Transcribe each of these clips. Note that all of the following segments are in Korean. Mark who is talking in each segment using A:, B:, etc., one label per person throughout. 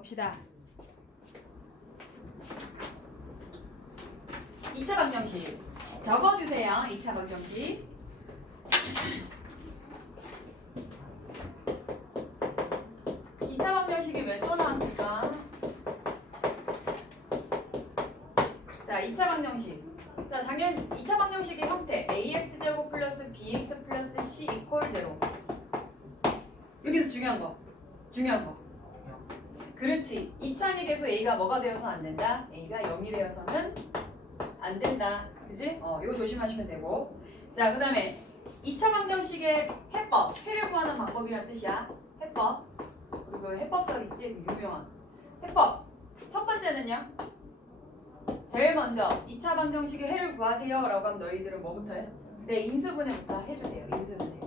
A: 봅시다. 2차 방정식 적어주세요. 2차 방정식. 방정식이 왜 또 나왔을까? 자, 2차 방정식. 자, 당연 2차 방정식의 형태 ax 제곱 플러스 bx 플러스 c 이퀄 제로. 여기서 중요한 거. 중요한 거. 그렇지. 2차니 계수 a가 뭐가 되어서 안 된다? a가 0이 되어서는 안 된다. 그지? 어, 이거 조심하시면 되고. 자, 그 다음에 2차 방정식의 해법, 해를 구하는 방법이란 뜻이야. 해법. 그리고 해법설 있지? 그 유명한. 해법. 첫 번째는요. 제일 먼저 2차 방정식의 해를 구하세요. 라고 하면 너희들은 뭐부터 해? 네, 인수분해부터 해주세요. 인수분해.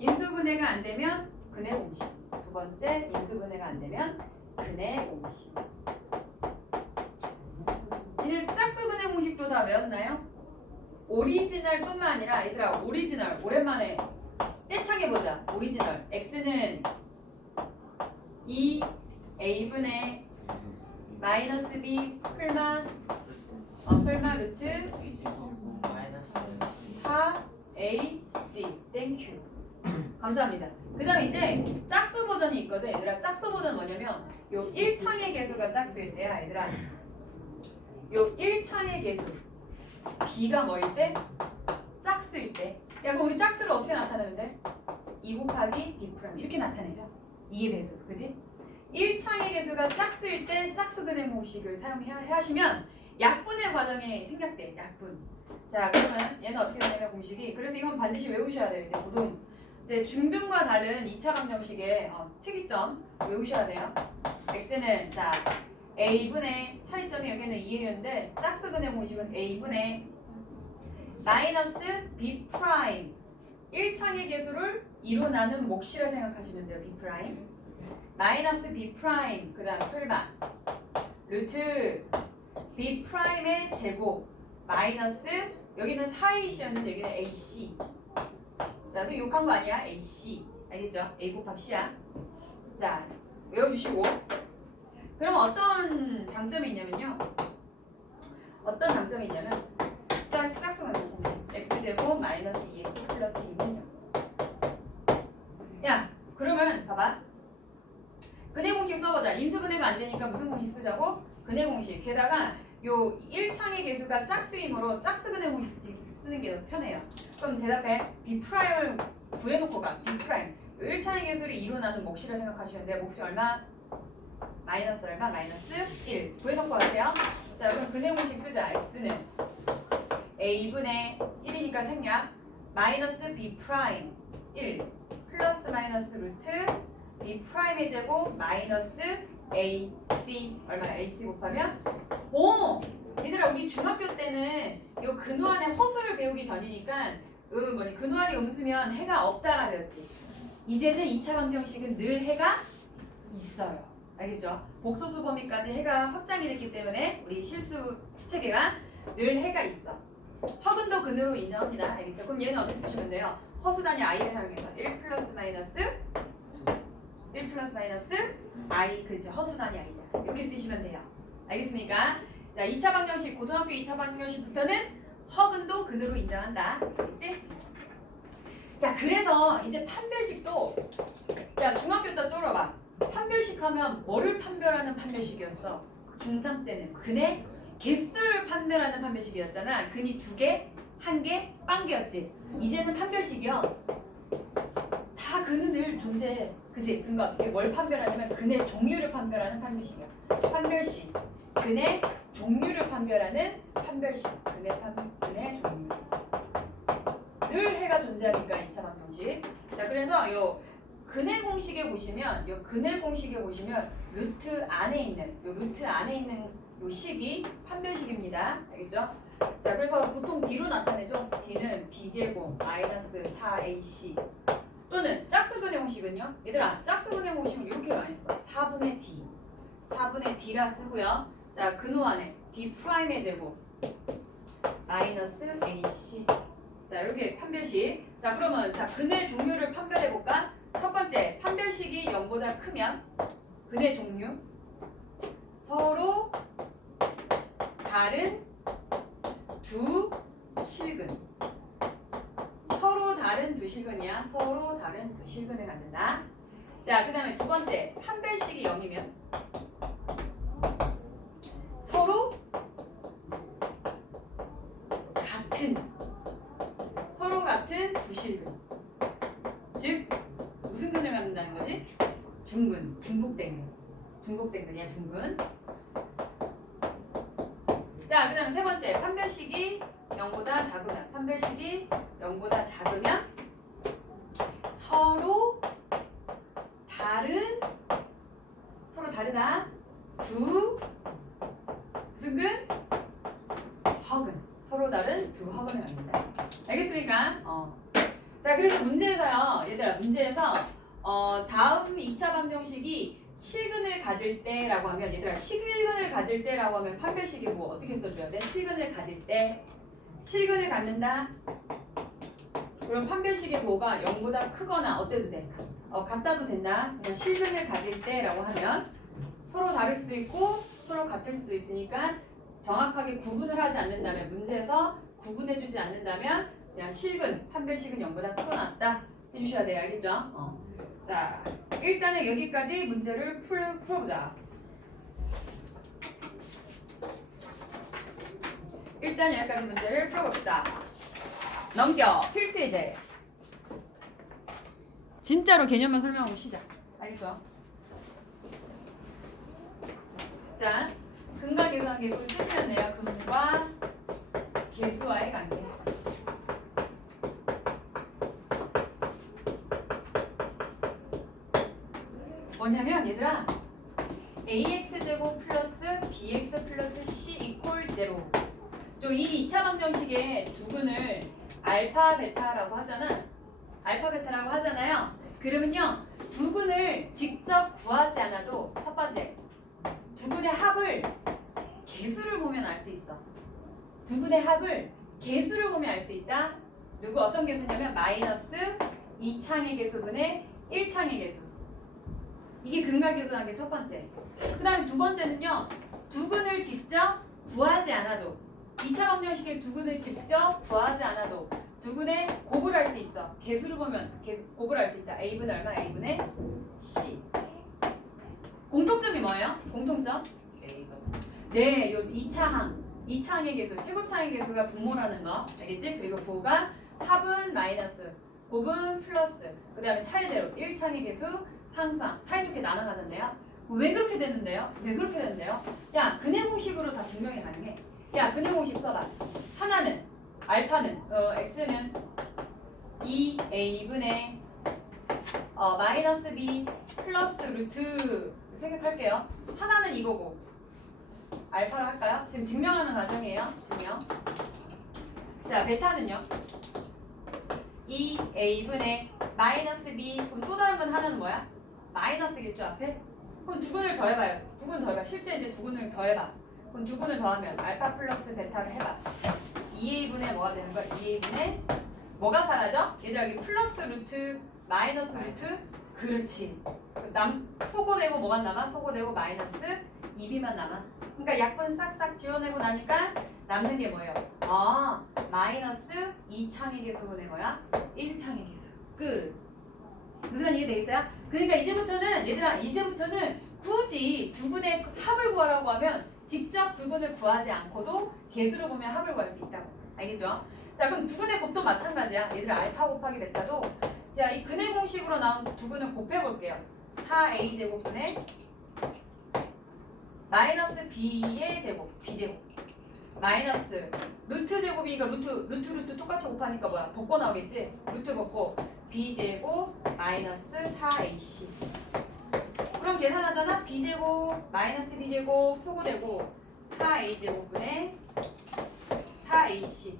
A: 인수분해가 안 되면 근해 공식. 두 번째, 인수분해가 안 되면 근해 공식. 이제 짝수 근해 공식도 다 외웠나요? 오리지널뿐만 아니라 얘들아 오리지널 오랜만에 떼창해 보자. 오리지널 x는 2 a분의 마이너스 b 풀마 어, 풀마 루트 4 a c 땡큐 감사합니다. 그 다음 이제 짝수 버전이 있거든 얘들아 짝수 버전 뭐냐면 요 1창의 개수가 짝수일 때야 얘들아 요 1창의 개수 b가 뭐일 때? 짝수일 때. 야, 그럼 우리 짝수를 어떻게 나타내면 돼? 2 곱하기 b 프라임 이렇게 나타내죠. 2의 배수, 그지? 1창의 개수가 짝수일 때 짝수근의 공식을 사용하시면 약분의 과정이 생략돼. 약분. 자, 그러면 얘는 어떻게 되냐면 공식이 그래서 이건 반드시 외우셔야 돼요. 이제 고등 이제 중등과 다른 2차 방정식의 어, 특이점 외우셔야 돼요. x는 자 a분의 차이점이 여기는 2a였는데 짝수근의 공식은 a분의 마이너스 b 프라임 1창의 개수를 2로 나눈 몫이라 생각하시면 돼요. b 프라임 마이너스 b 프라임 그 다음 풀마 루트 b 프라임의 제곱 마이너스 여기는 4ac였는데 여기는 ac 자, 그래서 욕한 거 아니야? ac 알겠죠? a 곱하기 c야 자 외워주시고 그럼 어떤 장점이 있냐면요. 어떤 장점이 있냐면 짝, 짝수가 있는 공식 x제곱 마이너스 2x 플러스 2는요. 야 그러면 봐봐. 근해 공식 써보자. 인수분해가 안 되니까 무슨 공식 쓰자고? 근해 공식. 게다가 요 1창의 개수가 짝수이므로 짝수 근해 공식 쓰는 게 더 편해요. 그럼 대답해. b 프라임을 구해놓고 가. b 프라임. 요 1창의 개수를 2로 나눈 몫이라 생각하시면 돼. 몫이 얼마? 마이너스 얼마? 마이너스 1. 구해서 구하세요. 자, 그럼 근해 공식 쓰자. x는 a분의 1이니까 생략 마이너스 b 프라임 1 플러스 마이너스 루트 b 프라임의 제곱 마이너스 ac 얼마? ac 곱하면 오! 얘들아 우리 중학교 때는 요 근호안의 허수를 배우기 전이니까 음 뭐니 근호안이 음수면 해가 없다라 배웠지. 이제는 2차 방정식은 늘 해가 있어요. 알겠죠? 복소수 범위까지 해가 확장이 됐기 때문에 우리 실수 수체계가 늘 해가 있어. 허근도 근으로 인정합니다. 알겠죠? 그럼 얘는 어떻게 쓰시면 돼요? 허수단위 i를 사용해서 1 플러스 마이너스 1 플러스 마이너스 i 그죠? 허수단위 i잖아. 이렇게 쓰시면 돼요. 알겠습니까? 자, 2차 방정식 고등학교 2차 방정식부터는 허근도 근으로 인정한다. 알겠지? 자, 그래서 이제 판별식도 야 중학교 때 떠올려봐. 판별식 하면 뭐를 판별하는 판별식이었어? 중3 때는 근의 개수를 판별하는 판별식이었잖아. 근이 두 개, 한 개, 빵 개였지. 이제는 판별식이요. 다 근은 늘 존재해. 그지? 그러니까 어떻게 뭘 판별하냐면 근의 종류를 판별하는 판별식이야. 판별식. 근의 종류를 판별하는 판별식. 근의 판 근의 종류. 늘 해가 존재하니까 2차 방정식. 자, 그래서 요 근해 공식에 보시면 요 근해 공식에 보시면 루트 안에 있는 요 루트 안에 있는 요 식이 판별식입니다. 알겠죠? 자, 그래서 보통 D로 나타내죠. D는 B제곱 마이너스 4AC 또는 짝수근해 공식은요. 얘들아, 짝수근해 공식은 이렇게 많이 써. 4분의 D 4분의 D라 쓰고요. 자, 근호 안에 B 프라임의 제곱 마이너스 AC 자, 이렇게 판별식. 자, 그러면 자 근의 종류를 판별해 볼까? 첫 번째 판별식 판별식이 0보다 크면 근의 종류? 서로 다른 두 실근. 서로 다른 두 실근이야. 서로 다른 두 실근을 갖는다. 자 그 다음에 두 번째 판별식이 0이면 중근 자, 그 다음 세 번째. 판별식이 0보다 작으면, 판별식이 0보다 작으면 서로 다른, 서로 다르다. 두, 무슨 근? 허근. 서로 다른 두 허근을 갖는다. 알겠습니까? 어. 자, 그래서 문제에서요. 얘들아, 문제에서 어, 다음 2차 방정식이 실근을 가질 때라고 하면 얘들아 실근을 가질 때라고 하면 판별식이 뭐 어떻게 써줘야 돼? 실근을 가질 때 실근을 갖는다 그럼 판별식의 뭐가 0보다 크거나 어때도 돼? 어, 같다도 된다 그냥 실근을 가질 때라고 하면 서로 다를 수도 있고 서로 같을 수도 있으니까 정확하게 구분을 하지 않는다면 문제에서 구분해주지 않는다면 그냥 실근 판별식은 0보다 크거나 같다 해주셔야 돼요 알겠죠? 어. 자 일단은 여기까지 문제를 풀, 풀어보자. 일단 여기까지 문제를 풀어봅시다. 넘겨 필수 예제. 진짜로 개념만 설명하고 시작. 알겠죠? 자, 근과 계수한 계수 쓰시면 돼요. 근과 계수와의 관계. 뭐냐면 얘들아 ax 제곱 플러스 bx 플러스 c 이퀄 제로 저이 2차 방정식의 두근을 알파 베타라고 하잖아. 알파 베타라고 하잖아요. 그러면요 두근을 직접 구하지 않아도 첫 번째 두근의 합을 개수를 보면 알 수 있어. 두근의 합을 개수를 보면 알 수 있다. 누구 어떤 개수냐면 마이너스 2창의 개수분의 1창의 개수 이게 게첫 번째. 그 다음에 두 번째는요. 두근을 직접 구하지 않아도 2차 방정식의 두근을 직접 구하지 않아도 두근의 곱을 할 수 있어. 개수를 보면 개수, 곱을 할 수 있다. a분의 얼마? a분의 c. 공통점이 뭐예요? 공통점? 네, 요 2차 항. 2차 항의 개수, 최고차항의 개수가 분모라는 거. 알겠지? 그리고 부호가 합은 마이너스, 곱은 플러스. 그 다음에 차례대로 1차항의 개수, 상수항 사이좋게 나눠가졌네요. 왜 그렇게 됐는데요? 왜 그렇게 됐는데요? 야 근해 공식으로 다 증명이 가능해. 야 근해 공식 써봐. 하나는 알파는 어 x는 2a분의 어 마이너스 b 플러스 루트 생각할게요. 하나는 이거고 알파를 할까요? 지금 증명하는 과정이에요. 증명. 자 베타는요. 2a분의 마이너스 b 그럼 또 다른 건 하나는 뭐야? 마이너스겠죠 앞에? 그럼 두 군을 더해봐요. 두군 더해봐. 실제 이제 두 군을 더해봐. 그럼 두 군을 더하면 알파 플러스 베타를 해봐. 2a분의 뭐가 되는 거야? 2a분의 뭐가 사라져? 얘들아 여기 플러스 루트 마이너스 루트 그렇지. 남 소고되고 뭐가 남아? 소고되고 마이너스 2b만 남아. 그러니까 약분 싹싹 지워내고 나니까 남는 게 뭐예요? 아 마이너스 2창의 개수분의 뭐야? 1창의 개수. 끝. 무슨 말 이해되겠어요? 그러니까 이제부터는 얘들아 이제부터는 굳이 두근의 합을 구하라고 하면 직접 두근을 구하지 않고도 개수를 보면 합을 구할 수 있다고. 알겠죠? 자 그럼 두근의 곱도 마찬가지야. 얘들아 알파 곱하기 베타도. 자 이 근해 공식으로 나온 두근을 곱해볼게요. 4a 제곱분의 마이너스 b의 제곱 b제곱 마이너스 루트 제곱이니까 루트 루트 루트 똑같이 곱하니까 뭐야? 벗고 나오겠지? 루트 벗고 b제곱 마이너스 4ac 그럼 계산하잖아? B제곱 마이너스 b제곱 소구되고 4a제곱분의 4ac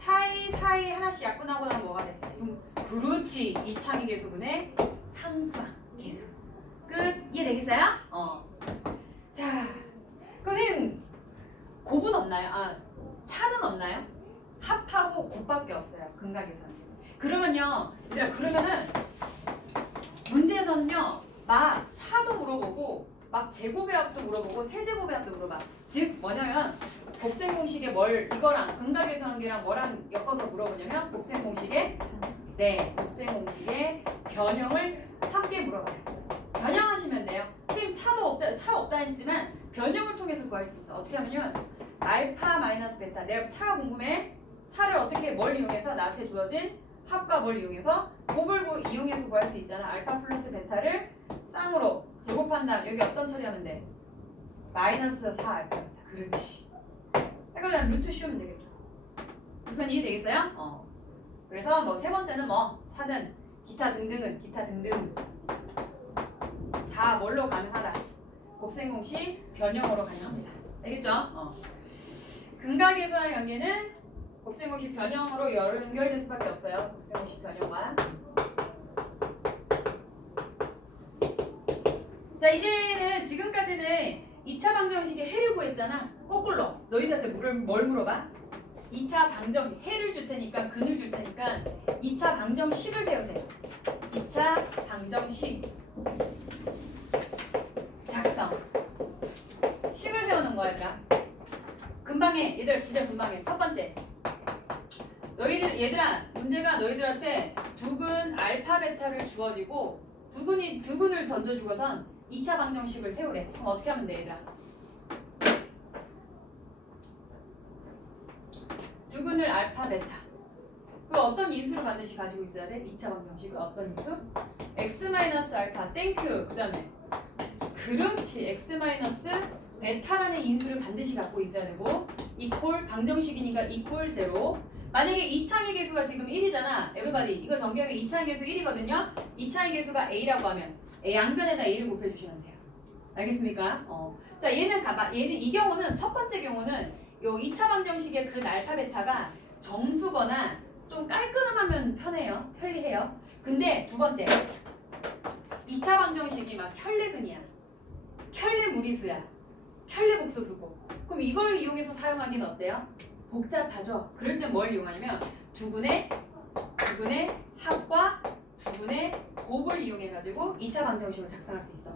A: 4a 4a 하나씩 약분하고 나면 뭐가 돼? 음, 그렇지. 이창의 개수분의 상수항 개수. 끝. 이해되겠어요? 어. 자 그럼 선생님 곱은 없나요? 아 차는 없나요? 합하고 곱밖에 없어요 근각에서는 그러면요 얘들아 그러면은 문제에서 여기서는요 막 차도 물어보고 막 제곱의 합도 물어보고 세제곱의 합도 물어봐 즉 뭐냐면 곱셈 공식에 뭘 이거랑 한 개랑 뭐랑 엮어서 물어보냐면 곱셈 공식에 네 곱셈 공식에 변형을 함께 물어봐요. 변형하시면 돼요. 선생님 차도 없다 차 없다 했지만 변형을 통해서 구할 수 있어. 어떻게 하면요 알파 마이너스 베타. 내가 차가 궁금해? 차를 어떻게 뭘 이용해서 나한테 주어진 합과 뭘 이용해서 곱을 구- 이용해서 구할 수 있잖아. 알파 플러스 베타를 쌍으로 제곱한 다음 여기 어떤 처리하면 돼? 마이너스 4 알파 베타. 그렇지. 이거 그냥 루트 씌우면 되겠죠. 무슨 이해되겠어요? 어. 그래서 뭐 세 번째는 뭐 차든 기타 등등은 기타 등등 다 뭘로 가능하다. 곱셈 공식 변형으로 가능합니다. 알겠죠? 어. 근각에서의 관계는 곱셈 공식 변형으로 연결될 수밖에 없어요. 곱셈 공식 변형과. 자 이제는 지금까지는 2차 방정식의 해를 구했잖아. 거꾸로 너희들한테 물을 뭘 물어봐? 2차 방정식 해를 줄 테니까 근을 줄 테니까 2차 방정식을 세우세요. 2차 방정식 작성 식을 세우는 거야. 금방 해. 얘들아 진짜 금방 해. 첫 번째 너희들 얘들아 문제가 너희들한테 두근 알파 베타를 주어지고 두근이 두근을 던져 주고선 2차 방정식을 세우래. 그럼 어떻게 하면 돼 얘들아? 두근을 알파 베타. 그 어떤 인수를 반드시 가지고 있어야 돼? 2차 방정식은 어떤 인수? x 마이너스 알파 땡큐. 그 다음에 그렇지 x 마이너스 베타라는 인수를 반드시 갖고 있어야 되고 이퀄 방정식이니까 이퀄 제로 만약에 이차의 개수가 지금 1이잖아 에브리바디 이거 전개하면 이차의 개수 1이거든요 이차의 개수가 a라고 하면 양변에다 a를 곱해주시면 돼요 알겠습니까? 어. 자 얘는 가봐 얘는 이 경우는 첫 번째 경우는 요 2차 방정식의 그 알파 베타가 정수거나 좀 깔끔하면 편해요 편리해요 근데 두 번째 2차 방정식이 막 켤레근이야 켤레 무리수야 켤레 복소수고 그럼 이걸 이용해서 사용하기는 어때요? 복잡하죠. 그럴 땐 뭘 이용하냐면 두근의 두근의 합과 두근의 곱을 이용해 가지고 2차 방정식을 작성할 수 있어.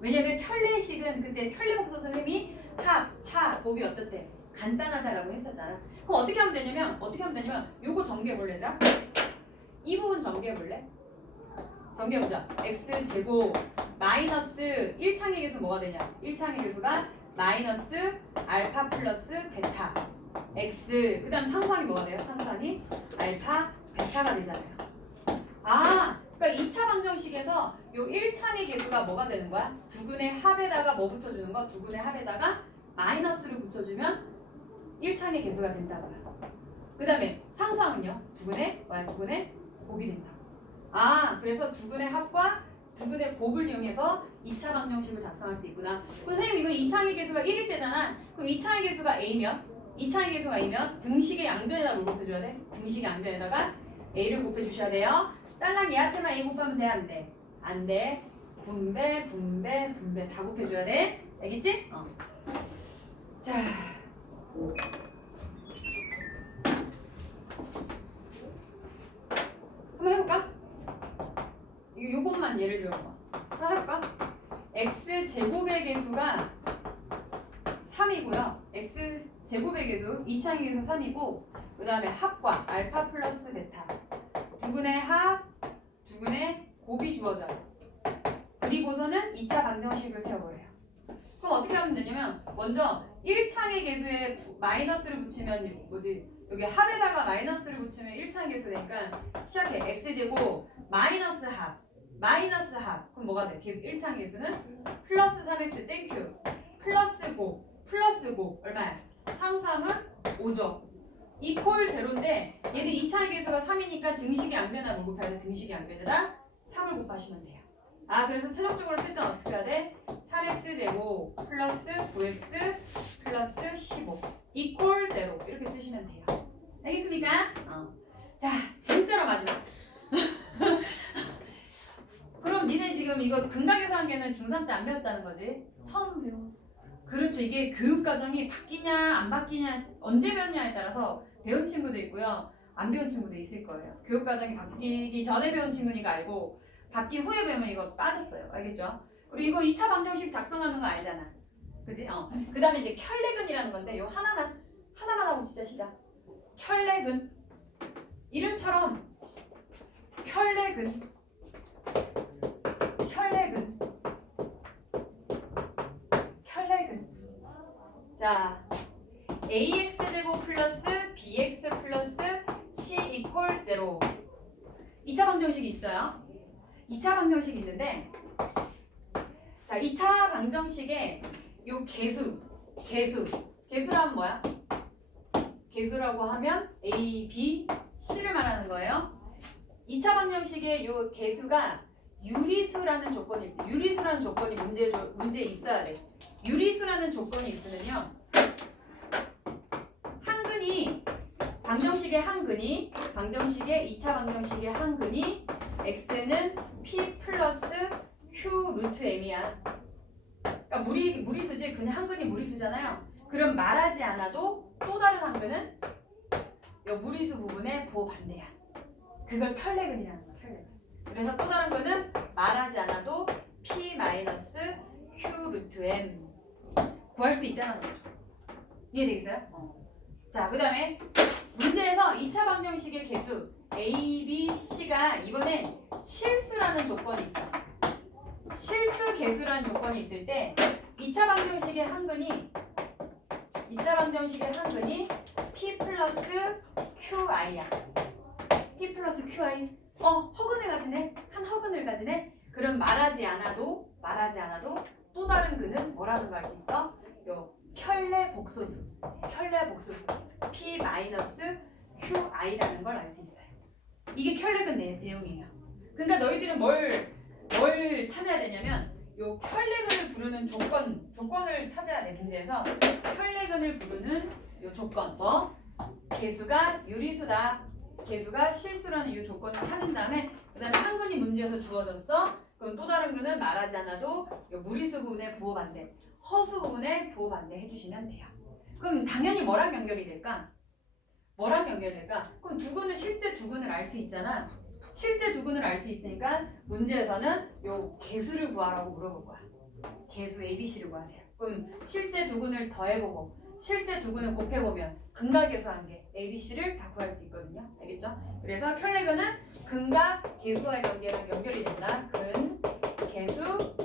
A: 왜냐면 켤레식은 그때 켤레복소 선생님이 합, 차, 곱이 어떻대? 간단하다라고 했었잖아. 그럼 어떻게 하면 되냐면 어떻게 하면 되냐면 요거 정리해 볼래 얘들아? 이 부분 정리해 볼래? 정리해 보자. x 제곱 마이너스 1창의 개수 뭐가 되냐? 1창의 개수가 마이너스 알파 플러스 베타 x 그 다음 상수항이 뭐가 돼요? 상수항이 알파 베타가 되잖아요. 아, 그러니까 2차 방정식에서 요 1창의 개수가 뭐가 되는 거야? 두근의 합에다가 뭐 붙여주는 거? 두근의 합에다가 마이너스를 붙여주면 1창의 개수가 된다고요. 그다음에 상수항은요? 두근의 뭐야? 두근의 곱이 된다. 아, 그래서 두근의 합과 두근의 곱을 이용해서 2차 방정식을 작성할 수 있구나. 선생님 이거 2차의 개수가 1일 때잖아. 그럼 2차의 개수가 a면 2차의 개수가 a면 등식의 양변에다 뭘 곱해줘야 돼? 등식의 양변에다가 a를 곱해주셔야 돼요. 딸랑 얘한테만 a 곱하면 돼? 안 돼? 안 돼. 분배, 분배, 분배 다 곱해줘야 돼. 알겠지? 어. 자. 한번 해볼까? 이거 요것만 예를 들어봐. 하나 해볼까? x 제곱의 개수가 3이고요. x 제곱의 개수 2차의 개수 3이고 그 다음에 합과 알파 플러스 베타 두근의 합, 두근의 곱이 주어져요. 그리고서는 2차 방정식을 세워버려요. 그럼 어떻게 하면 되냐면 먼저 1창의 개수에 부- 마이너스를 붙이면 뭐지 여기 합에다가 마이너스를 붙이면 1창 개수 되니까 시작해 x제곱 마이너스 합 마이너스 합 그럼 뭐가 돼? 개수 1창 개수는 플러스 3x 땡큐 플러스 9 플러스 9 얼마야? 상상은 5죠 이퀄 제로인데 얘는 2창 개수가 3이니까 등식의 양변에다 뭘 곱해야 돼? 등식의 양변에다 3을 곱하시면 돼요 아 그래서 최종적으로 쓸 때는 어떻게 써야 돼? 3x 제곱 플러스 9x 플러스 15 이퀄 제로 이렇게 쓰시면 돼요 알겠습니까? 어. 자 진짜로 마지막 그럼 니네 지금 이거 근각에서 한 개는 중3 때 안 배웠다는 거지? 처음 배워. 그렇죠. 이게 교육 과정이 바뀌냐 안 바뀌냐 언제 배웠냐에 따라서 배운 친구도 있고요. 안 배운 친구도 있을 거예요. 교육 과정이 바뀌기 전에 배운 친구니까 알고 바뀐 후에 배우면 이거 빠졌어요. 알겠죠? 그리고 이거 2차 방정식 작성하는 거 알잖아. 그지? 어. 그 다음에 이제 켤레근이라는 건데 요 하나만 하나만 하고 진짜 시작. 켤레근 이름처럼 켤레근 켤레근 자 ax 제곱 플러스 bx 플러스 c 이퀄 제로 2차 방정식이 있어요 2차 방정식이 있는데 자 2차 방정식에 요 개수 개수 개수라면 뭐야? 개수라고 하면 a, b, c를 말하는 거예요 2차 방정식의 요 개수가 유리수라는 조건이 있대. 유리수라는 조건이 문제 문제에 있어야 돼. 유리수라는 조건이 있으면요. 한근이 방정식의 한근이 방정식의 2차 방정식의 한근이 x는 p 플러스 q 루트 m이야. 그러니까 무리 무리수지 그냥 한근이 무리수잖아요. 그럼 말하지 않아도 또 다른 한근은 요 무리수 부분의 부호 반대야. 그걸 켤레근이라는 거야. 켤레근. 그래서 또 다른 거는 말하지 않아도 p 마이너스 q 루트 m 구할 수 있다는 거죠. 이해되겠어요? 어. 자, 그 다음에 문제에서 2차 방정식의 개수 a, b, c가 이번엔 실수라는 조건이 있어. 실수 개수라는 조건이 있을 때 2차 방정식의 한근이 2차 방정식의 한근이 p 플러스 qi야. p 플러스 qi 어 허근을 가지네 한 허근을 가지네 그럼 말하지 않아도 말하지 않아도 또 다른 근은 뭐라는 걸알수 있어 요 켤레 복소수. 켤레 복소수. P 마이너스 qi라는 걸 알 수 있어요. 이게 켤레근 내, 내용이에요. 그러니까 너희들은 뭘 뭘 찾아야 되냐면 요 켤레근을 부르는 조건 조건을 찾아야 돼 문제에서. 켤레근을 부르는 요 조건. 뭐? 개수가 유리수다. 개수가 실수라는 이 조건을 찾은 다음에 그 다음에 한 근이 문제에서 주어졌어. 그럼 또 다른 근은 말하지 않아도 이 무리수 부분의 부호 반대, 허수 부분의 부호 반대 해주시면 돼요. 그럼 당연히 뭐랑 연결이 될까? 뭐랑 연결될까? 그럼 두 근은 실제 두 근을 알 수 있잖아. 실제 두 근을 알 수 있으니까 문제에서는 요 개수를 구하라고 물어볼 거야. 개수 ABC를 구하세요. 그럼 실제 두 근을 더해보고 실제 두 근을 곱해보면 근과 계수한 게 ABC를 다 구할 수 있거든요. 알겠죠? 그래서 켤레근은 근과 계수와의 관계랑 연결이 된다. 근, 계수,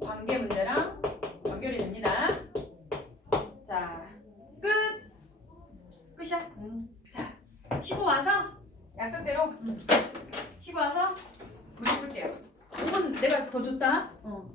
A: 관계 문제랑 연결이 됩니다. 자, 끝! 끝이야. 음. 자, 쉬고 와서 약속대로 음. 쉬고 와서 문제 풀게요. 5분 내가 더 줬다. 어.